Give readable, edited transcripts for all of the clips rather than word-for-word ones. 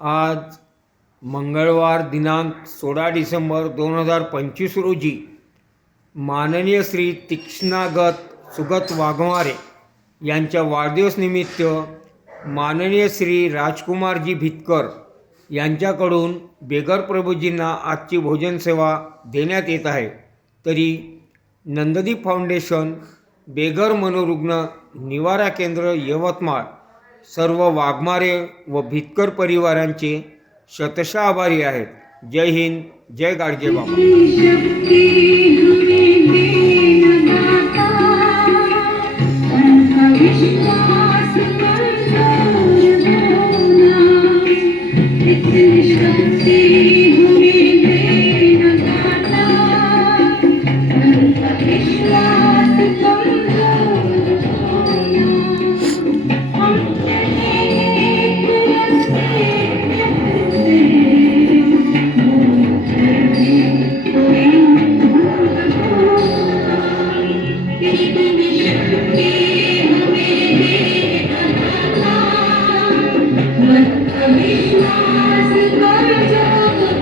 आज मंगळवार दिनांक 16 डिसेंबर 2025 रोजी माननीय श्री तीक्ष्णागत सुगत वाघमारे यांच्या वाढदिवसनिमित्त माननीय श्री राजकुमारजी भितकर यांच्याकडून बेगर प्रभूजींना आजची भोजन सेवा देण्यात येत आहे। तरी नंददीप फाउंडेशन, बेगर मनोरुग्ण निवारा केंद्र यवतमाळ सर्व वाघमारे व भितकर परिवारांचे शतशः आभारी आहेत। जय हिंद, जय गाडगे बाबा। विश्वास कर जो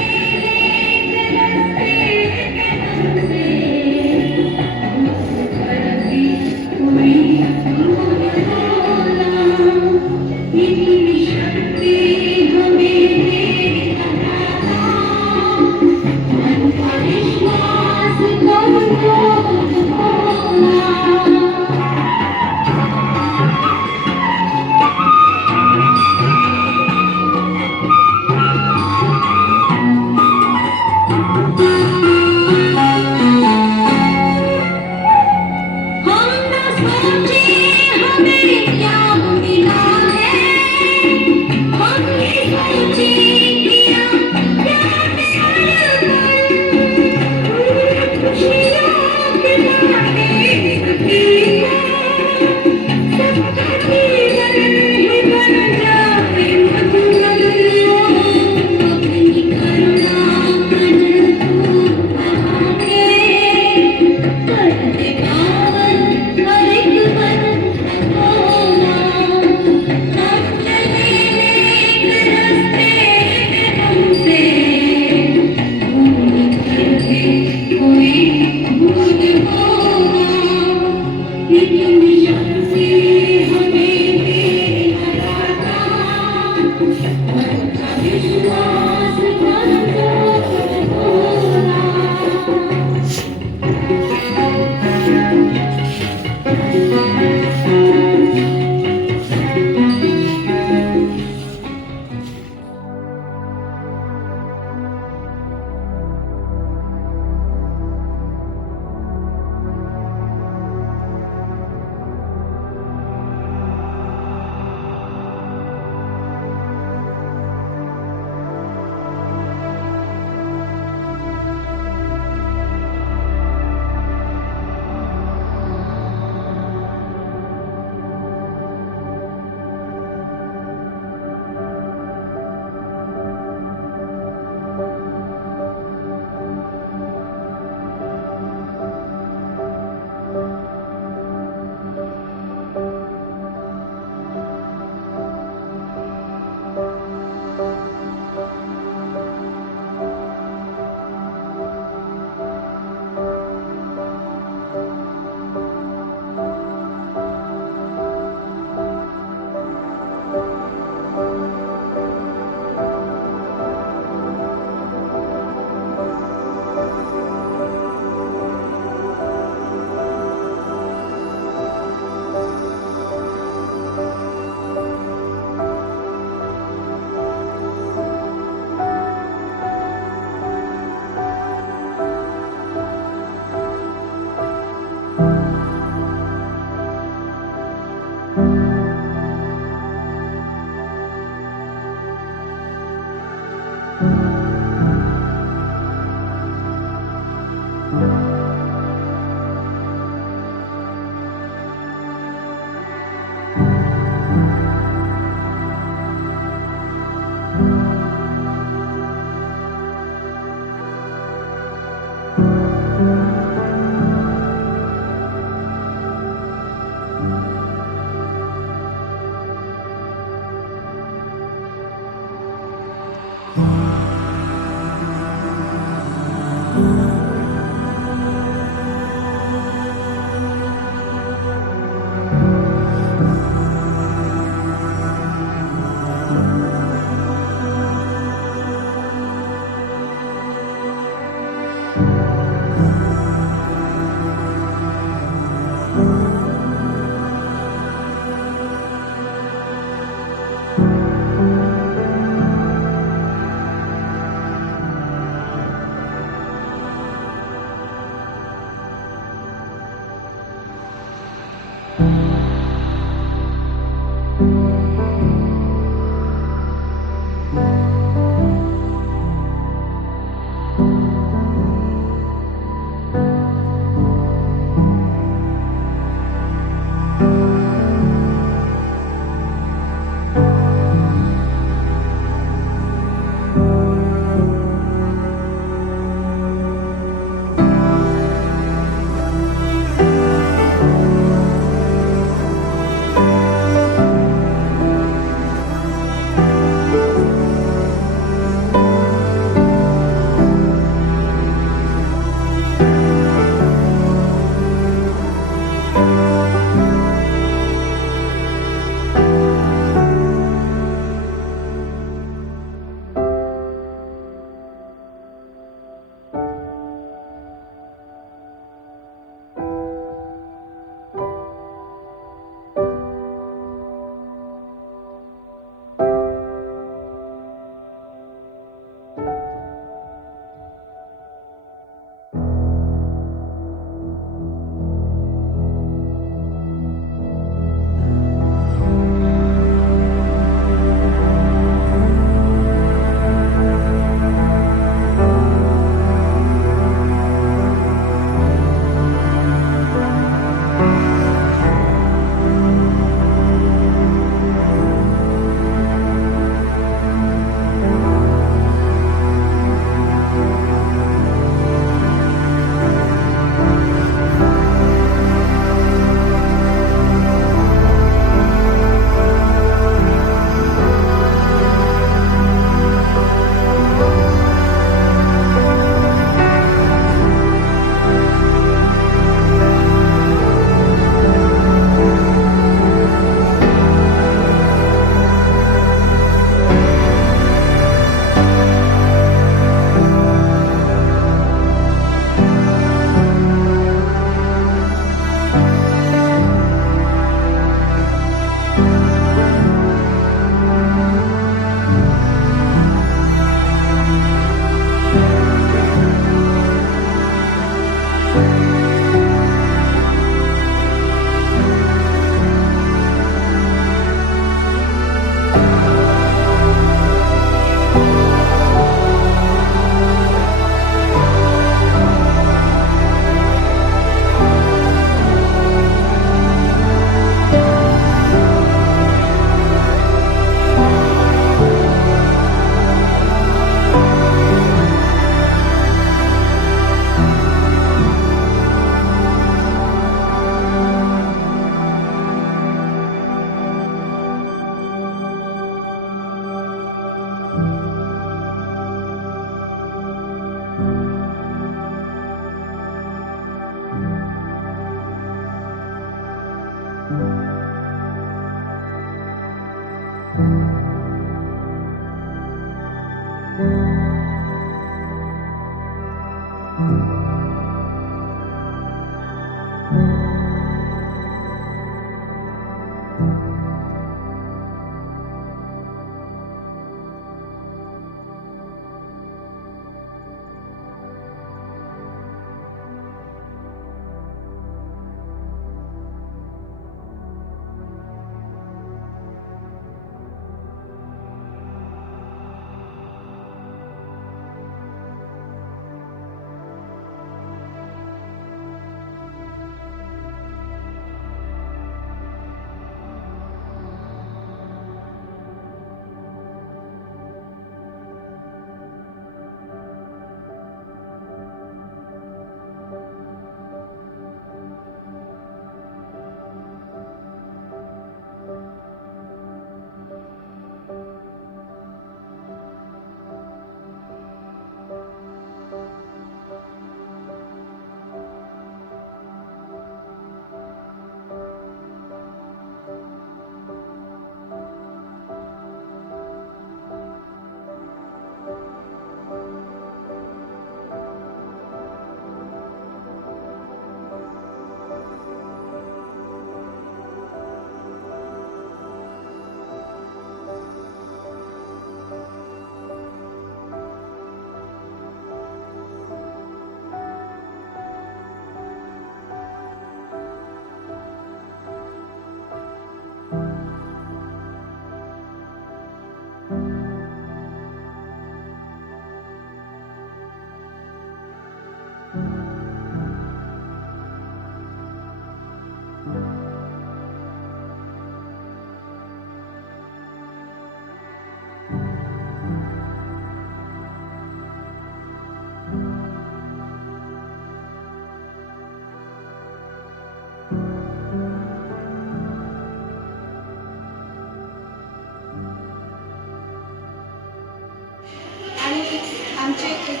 आमचे एक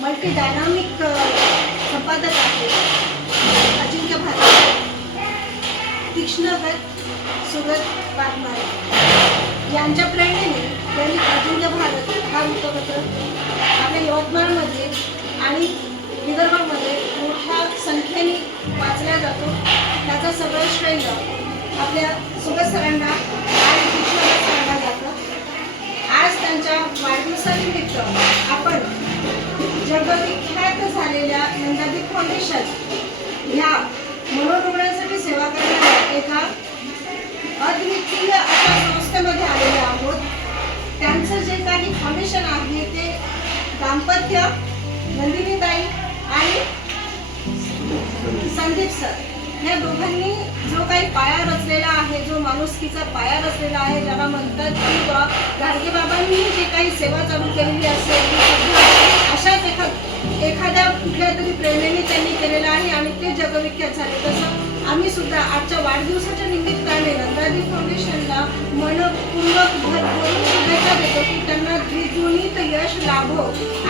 मल्टी डायनामिक संपादक आहेत अजिंक्य भारत, तीक्ष्णगत सुगत वाघमारे यांच्या प्रेरणेने त्यांनी अजिंक्य भारत हा वृत्तपत्र आपल्या यवतमाळमध्ये आणि विदर्भामध्ये मोठ्या संख्येने वाचला जातो. त्याचा सगळं श्रेय आपल्या सुगत सरांना आणि तीक्ष्णगत सरांना जातं. आज त्यांच्या वाढदिवसानिमित्त आपण जगविख्यात झालेल्या नंदादीप फाउंडेशन ह्या मनोरुग्णांसाठी सेवा करणाऱ्या एका अद्वितीय अशा संस्थेमध्ये आलेले आहोत. त्यांचं जे काही फाउंडेशन आहे ते दाम्पत्य नंदिनीताई आणि संदीप सर या दोघांनी जो काही पाया रचलेला आहे, जो माणुसकीचा पाया रचलेला आहे, ज्याला म्हणतात की गाडगे बाबांनी जे काही सेवा चालू केलेली असेल अशाच एखाद्या कुठल्या तरी प्रेरणेने त्यांनी केलेलं आहे आणि ते जगविख्यात झाले. तसं आम्ही सुद्धा आजच्या वाढदिवसाच्या निमित्ताने नंदादीप फाउंडेशनला मनपूर्वक भरभरून शुभेच्छा देतो की त्यांना द्विगुणित यश लाभो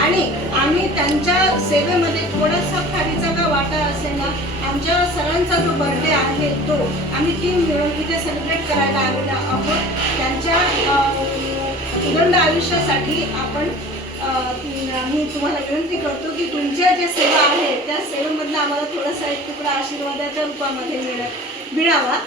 आणि आम्ही त्यांच्या सेवेमध्ये थोडासा खारीचा का वाटा असेल ना, आमच्या सरांचा जो बर्थडे आहे तो आम्ही टीम मिळून इथे सेलिब्रेट करायला आलेलो आहोत. त्यांच्या उदंड आयुष्यासाठी आपण मी तुम्हाला विनंती करतो की तुमच्या जे सेवा आहे त्या सेवेमधला आम्हाला थोडासा एक तुकडा आशीर्वादाच्या रूपामध्ये मिळावा.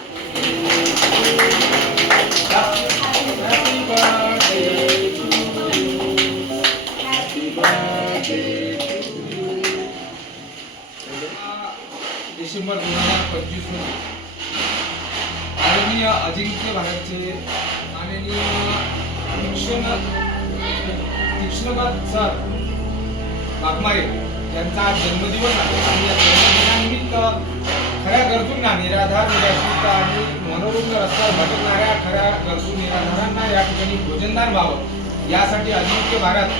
डिसेंबर 2025 मध्ये माननीय अजिंक्य भारतचे माननीय शिक्षण तीक्ष्णगत सर वाघमारे यांचा आज जन्मदिवस आहे आणि या जन्मदिनानिमित्त खऱ्या गरजूंना, निराधार, निराश्रित आणि मनोरुग्ण रस्त्यावर भटकणाऱ्या खऱ्या गरजू निराधारांना या ठिकाणी भोजनदान व्हावं यासाठी अजिंक्य भारत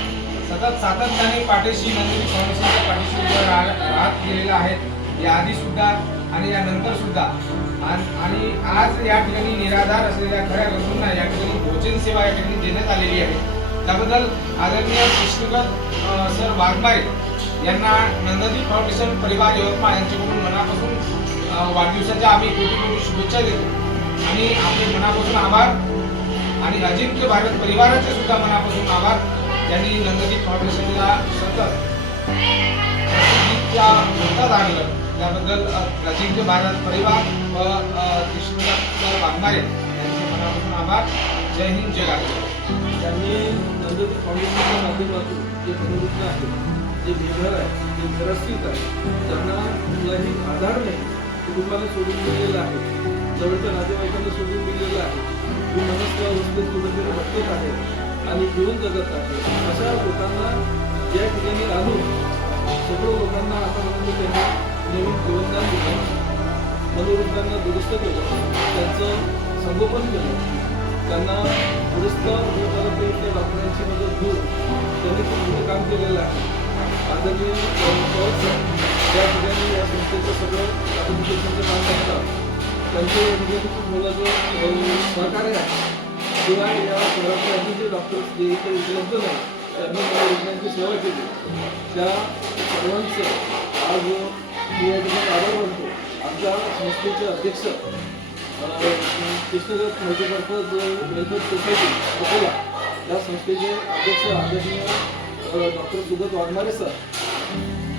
सतत सातत्याने पाठीशी नंदिनी फाउंडेशनच्या पाठीशी उभं राहत गेलेला आहे, याआधी सुद्धा आणि यानंतर सुद्धा. आणि आज या ठिकाणी निराधार असलेल्या खऱ्या गरजूंना या ठिकाणी भोजन सेवा या ठिकाणी देण्यात आलेली आहे. त्याबद्दल आदरणीय कृष्णगत सर वाघमारे यांना नंददीप फाउंडेशन परिवार यवतमाळ यांच्याकडून मनापासून वाढदिवसाच्या आम्ही कोटी कोटी शुभेच्छा देतो आणि आपले मनापासून आभार. आणि अजिंक्य भारत परिवाराचे सुद्धा मनापासून आभार, ज्यांनी नंददीप फाउंडेशनला सतत प्रसिद्धीच्या होतात आणलं. त्याबद्दल अजिंक्य भारत परिवार व कृष्णगत सर वाघमारे यांचे मनापासून आभार. जय हिंद, जय भारत. त्यांनी नंददीप फाउंडेशनच्या माध्यमातून जे मनोरुग्ण आहे, जे बेघर आहे, जे निराश्रित आहे, ज्यांना कुठलाही आधार नाही, कुटुंबाने सोडून दिलेलं आहे, जवळच्या नातेवाईकांना सोडून दिलेलं आहे, जी मनस्वी अवस्थेत कुठेतरी भटकत आहे आणि जीवन जगत आहे, अशा लोकांना या ठिकाणी आणून सगळ्या लोकांना आतापर्यंत त्यांनी नवीन जीवनदान दिलं, मनोरुग्णांना दुरुस्त केलं, त्यांचं संगोपन केलं, त्यांना दुरुस्त त्या डॉक्टरांची मदत घेऊन त्यांनी खूप मोठं काम केलेलं आहे. आदरणीय त्या ठिकाणी या संस्थेचं सगळं ॲप्लिकेशनचं काम करतात, त्यांचे या ठिकाणी खूप मोलाचं सहकार्य आहे. शिवाय या शहरातले अनेक जे डॉक्टर्स जे इथे उपलब्ध नाही त्यांनी मला रुग्णांची सेवा केली, त्या सर्वांचं आज मी या ठिकाणी आभार मानतो. आमच्या संस्थेचे अध्यक्ष कृष्णगत मल्टीपर्पज वेलफेअर सोसायटी अकोला या संस्थेचे अध्यक्ष आदरणीय डॉक्टर सुगत वाघमारे सर,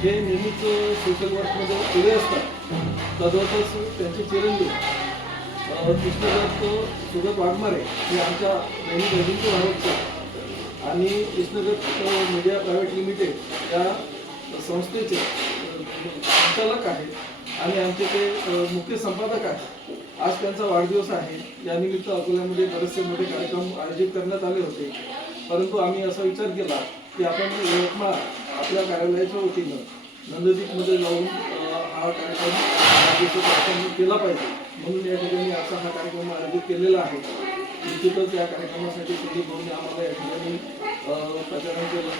हे नेहमीच सोशल वर्कमध्ये पुढे असतात. तद्वतच त्यांचे चिरंजीव कृष्णगत सुगत वाघमारे हे आमच्या नेहमी अजिंक्य भारतचे आणि कृष्णगत मीडिया प्रायव्हेट लिमिटेड या संस्थेचे संचालक आहेत आणि आमचे ते मुख्य संपादक आहेत. आज त्यांचा वाढदिवस आहे, यानिमित्त अकोल्यामध्ये बरेचसे मोठे कार्यक्रम आयोजित करण्यात आले होते, परंतु आम्ही असा विचार केला की आपण यवतमाळ आपल्या कार्यालयाच्या वतीनं नंददीपमध्ये जाऊन हा कार्यक्रम केला पाहिजे, म्हणून या ठिकाणी असा हा कार्यक्रम आयोजित केलेला आहे. निश्चितच या कार्यक्रमासाठी सुधीर भाऊंनी आम्हाला या ठिकाणी प्रचारण केलं,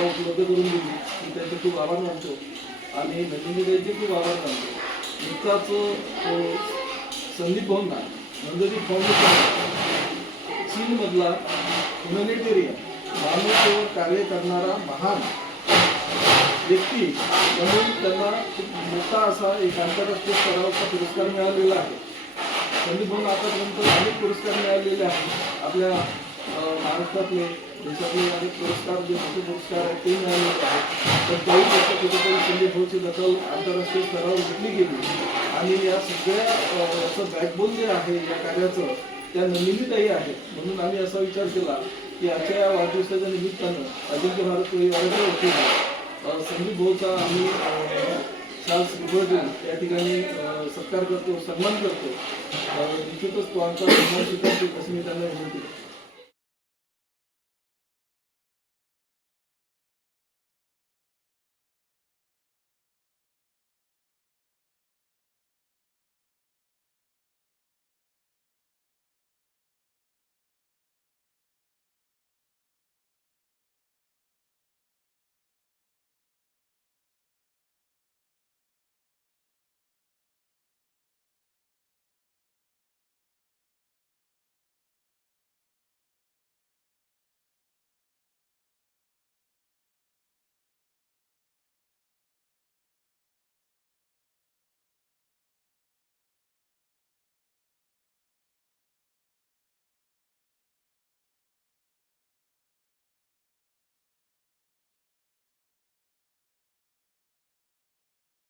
उपलब्ध करून दिली, मी त्यांचे खूप आभार मानतो आणि नंदिनीताईचे खूप आभार मानतो. नुकताच संदीप भाऊंना नंददीप फाउंडेशन चीनमधला ह्युमॅनिटेरियन मानवतेवर कार्य करणारा महान व्यक्ती म्हणून त्यांना खूप मोठा असा एक आंतरराष्ट्रीय स्तरावरचा पुरस्कार मिळालेला आहे. संदीप भाऊंना आतापर्यंत अनेक पुरस्कार मिळालेले आहेत. आपल्या महाराष्ट्रातले, देशातले अनेक पुरस्कार, जे मोठे पुरस्कार आहेत ते मिळालेले आहेत. तर काही वर्ष कुठेतरी संदीप भाऊची दखल आंतरराष्ट्रीय स्तरावर घेतली गेली आणि या सगळ्या याचं बॅकबोन जे आहे या कार्याचं त्या नंदिनीताई आहेत. म्हणून आम्ही असा विचार केला की आजच्या या वाढदिवसाच्या निमित्तानं अजिंक्य भारत परिवाराच्या वतीनं संदीप भाऊचा आम्ही शाल श्रीफळ देऊन या ठिकाणी सत्कार करतो, सन्मान करतो. निश्चितच तो आमचा सन्मान स्वीकारतो अशी मी त्यांना विनंती करतो.